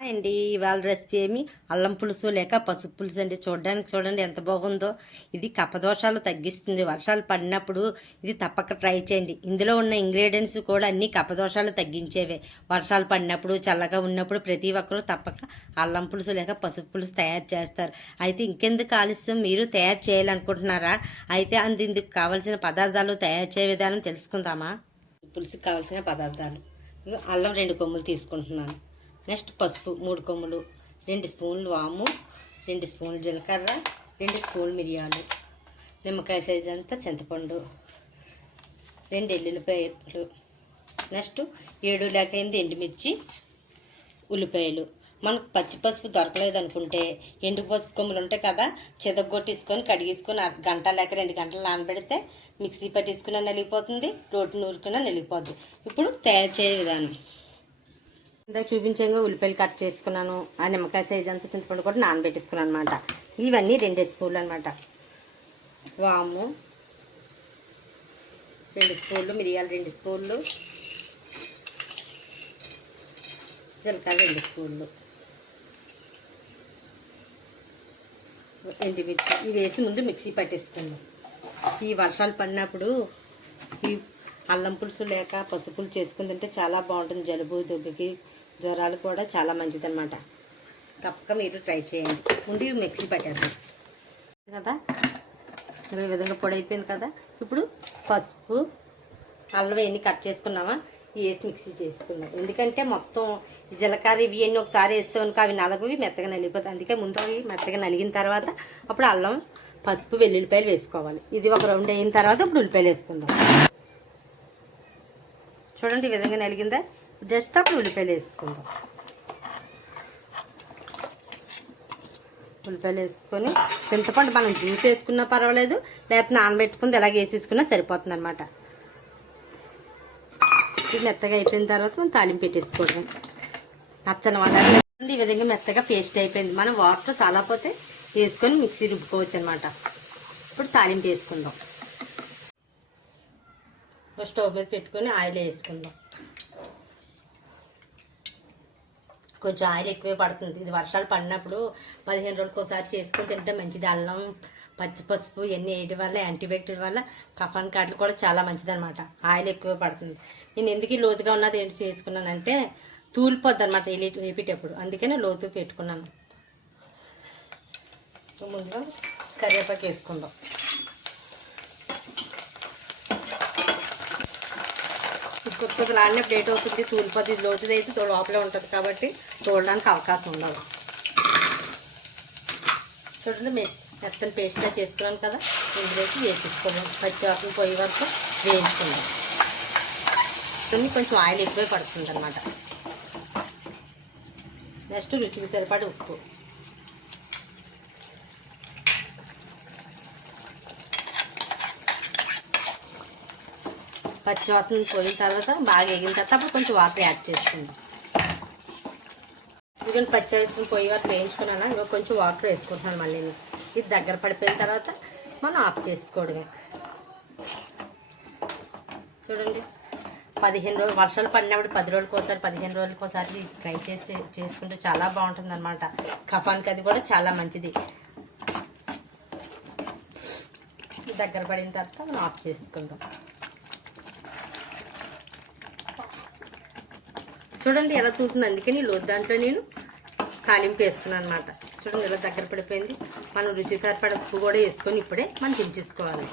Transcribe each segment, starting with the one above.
అండి ఇవాళ రెసిపీ ఏమి అల్లం పులుసు లేక పసుపు పులుసు అండి. చూడండి ఎంత బాగుందో. ఇది కఫదోషాలు తగ్గిస్తుంది. వర్షాలు పడినప్పుడు ఇది తప్పక ట్రై చేయండి. ఇందులో ఉన్న ఇంగ్రీడియంట్స్ కూడా అన్ని కఫదోషాలు తగ్గించేవే. వర్షాలు పడినప్పుడు చల్లగా ఉన్నప్పుడు ప్రతి ఒక్కరూ తప్పక అల్లం పులుసు లేక పసుపు పులుసు తయారు చేస్తారు. అయితే ఇంకెందుకు ఆలస్యం, మీరు తయారు చేయాలనుకుంటున్నారా? అయితే ఇందుకు కావలసిన పదార్థాలు, తయారు చేయ విధానం తెలుసుకుందామా? పులుసుకు కావలసిన పదార్థాలు: అల్లం 2 కొమ్ములు తీసుకుంటున్నాను. నెక్స్ట్ పసుపు 3 కొమ్ములు, 2 స్పూన్లు వాము, 2 స్పూన్లు జీలకర్ర, 2 స్పూన్లు మిరియాలు, నిమ్మకాయ సైజు అంతా చింతపండు, 2 ఎల్లుల్లిపాయలు, నెక్స్ట్ 7 లేక 8 ఎండుమిర్చి, ఉల్లిపాయలు. మనకు పచ్చి పసుపు దొరకలేదు అనుకుంటే ఎండు పసుపు కొమ్ములు ఉంటాయి కదా, చితగొట్టేసుకొని కడిగేసుకొని గంట లేక 2 గంటలు నానబెడితే మిక్సీ పట్టేసుకున్నా నలిగిపోతుంది, రోటి నూరుకున్నా నలిగిపోద్ది. ఇప్పుడు తయారు చేయ విధానం: ఇందాక చూపించంగా ఉల్లిపాయలు కట్ చేసుకున్నాను. ఆ నిమ్మకాయ సైజ్ అంతా చింతపండు కూడా నానబెట్టేసుకున్నాను అనమాట. ఇవన్నీ 2 స్పూన్లు అనమాట. వాము 2 స్పూన్లు, మిరియాలు 2 స్పూన్లు, జీలకర్ర 2 స్పూన్లు, ఎండుమిర్చి ఇవి వేసి ముందు మిక్సీ పట్టేసుకుందాం. ఈ వర్షాలు పడినప్పుడు ఈ అల్లం పులుసు లేక పసుపు పులుసు చేసుకుని తింటే చాలా బాగుంటుంది. జలుబు, దగ్గుకి, జ్వరాలు కూడా చాలా మంచిదన్నమాట. తప్పక మీరు ట్రై చేయండి. ముందు ఇవి మిక్సీ పట్టేద్దాం కదా. ఈ విధంగా పొడి అయిపోయింది కదా. ఇప్పుడు పసుపు, అల్లం ఎన్ని కట్ చేసుకున్నామా వేసి మిక్సీ చేసుకుందాం. ఎందుకంటే మొత్తం జీలకర్ర ఇవి అన్నీ ఒకసారి వేసామనుకో అవి నలగవి మెత్తగా నలిగిపోతాయి. అందుకే ముందు అవి మెత్తగా నలిగిన తర్వాత అప్పుడు అల్లం, పసుపు, వెల్లుల్లిపాయలు వేసుకోవాలి. ఇది ఒక రౌండ్ అయిన తర్వాత ఇప్పుడు ఉల్లిపాయలు వేసుకుందాం. చూడండి ఈ విధంగా నలిగిందా. జస్ట్ అప్పుడు ఉల్లిపాయలు వేసుకుందాం. ఉల్లిపాయలు వేసుకొని చింతపండు మనం జ్యూస్ వేసుకున్నా పర్వాలేదు, లేకపోతే నానబెట్టుకుంది ఎలాగ వేసేసుకున్నా సరిపోతుంది అనమాట. ఇది మెత్తగా అయిపోయిన తర్వాత మనం తాలింపు పెట్టేసుకోవడం. నచ్చని వాళ్ళ ఈ విధంగా మెత్తగా పేస్ట్ అయిపోయింది. మనం వాటర్ చాలాపోతే వేసుకొని మిక్సీ రుబ్బుకోవచ్చు అనమాట. ఇప్పుడు తాలింపు వేసుకుందాం. స్టవ్ మీద పెట్టుకొని ఆయిల్ వేసుకుందాం. కొంచెం ఆయిల్ ఎక్కువే పడుతుంది. ఇది వర్షాలు పడినప్పుడు 15 రోజులకు ఒకసారి చేసుకొని తింటే మంచిది. అల్లం, పచ్చి పసుపు ఇవన్నీ వేయడం వల్ల, యాంటీబయాటిక్ వల్ల కఫాన్ కాట్లు కూడా చాలా మంచిది అనమాట. ఆయిల్ ఎక్కువే పడుతుంది. నేను ఎందుకు లోతుగా ఉన్నది ఏంటి చేసుకున్నానంటే తూలిపోద్ది అనమాట వేపేటప్పుడు, అందుకనే లోతు పెట్టుకున్నాను. ముందుగా కరివేపాకు వేసుకుందాం. కొద్దిగా ఆడినప్పుడు లేట్ అవుతుంది, తూలిపోద్ది. లోతుది అయితే లోపలే ఉంటుంది కాబట్టి చూడడానికి అవకాశం ఉండదు. చూడండి మెత్తని పేస్ట్గా చేసుకున్నాను కదా, ఇందులో వేసేసుకోవాలి. పచ్చివాసన పోయే వరకు వేయించుకుందాం. కొంచెం ఆయిల్ ఎక్కువే పడుతుంది అనమాట. నెక్స్ట్ రుచికి సరిపడి ఉప్పు, పచ్చివాసన పోయిన తర్వాత బాగా ఎగిన తర్వాత అప్పుడు కొంచెం వాటర్ యాడ్ చేసుకుందాం. ఎందుకంటే పచ్చివాసన పోయే వరకు వేయించుకున్నాను, ఇంకా కొంచెం వాటర్ వేసుకుంటున్నాను. మళ్ళీ ఇది దగ్గర పడిపోయిన తర్వాత మనం ఆఫ్ చేసుకోవడమే. చూడండి 15 రోజులు వర్షాలు పడినప్పుడు 10 రోజులకు ఒకసారి, 15 రోజులకు ఒకసారి ట్రై చేసుకుంటే చాలా బాగుంటుంది అనమాట. కఫానికి అది కూడా చాలా మంచిది. దగ్గర పడిన తర్వాత మనం ఆఫ్ చేసుకుందాం. చూడండి ఎలా తూతుంది. అందుకని దాంట్లో నేను తాలింపు వేసుకున్నాను అనమాట. చూడండి ఎలా దగ్గర పడిపోయింది. మనం రుచి సరిపడ ఉప్పు కూడా వేసుకొని ఇప్పుడే మనం దించేసుకోవాలి.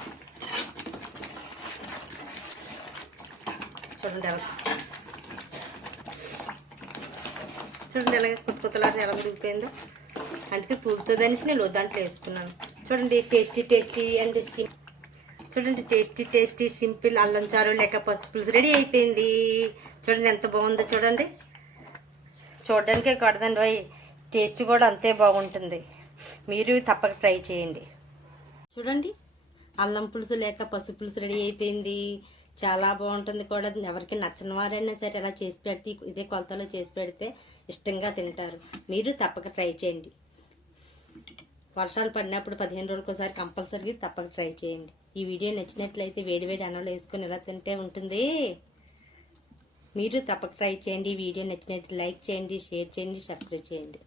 చూడండి ఎలా కొత్తలాగా ఎలా మురిగిపోయిందో. అందుకే తూలుతుంది అనేసి నేను దాంట్లో వేసుకున్నాను. చూడండి టేస్టీ అండ్ టేస్టీ సింపుల్ అల్లం చారు లేక పసుపు పులుసు రెడీ అయిపోయింది. చూడండి ఎంత బాగుందో. చూడడానికే కొడదండి, టేస్ట్ కూడా అంతే బాగుంటుంది. మీరు తప్పక ట్రై చేయండి. చూడండి అల్లం పులుసు లేక పసుపు పులుసు రెడీ అయిపోయింది. చాలా బాగుంటుంది కూడా. ఎవరికి నచ్చని వారైనా సరే అలా చేసి పెడితే, ఇదే కొలతలో చేసి పెడితే ఇష్టంగా తింటారు. మీరు తప్పక ట్రై చేయండి. వర్షాలు పడినప్పుడు 15 రోజులకు ఒకసారి కంపల్సరీ తప్పక ట్రై చేయండి. ఈ వీడియో నచ్చినట్లయితే వేడివేడి అన్నంలో వేసుకొని ఎలా తింటే ఉంటుంది. మీరు తప్పక ట్రై చేయండి. వీడియో నచ్చినట్లయితే లైక్ చేయండి, షేర్ చేయండి, సబ్స్క్రైబ్ చేయండి.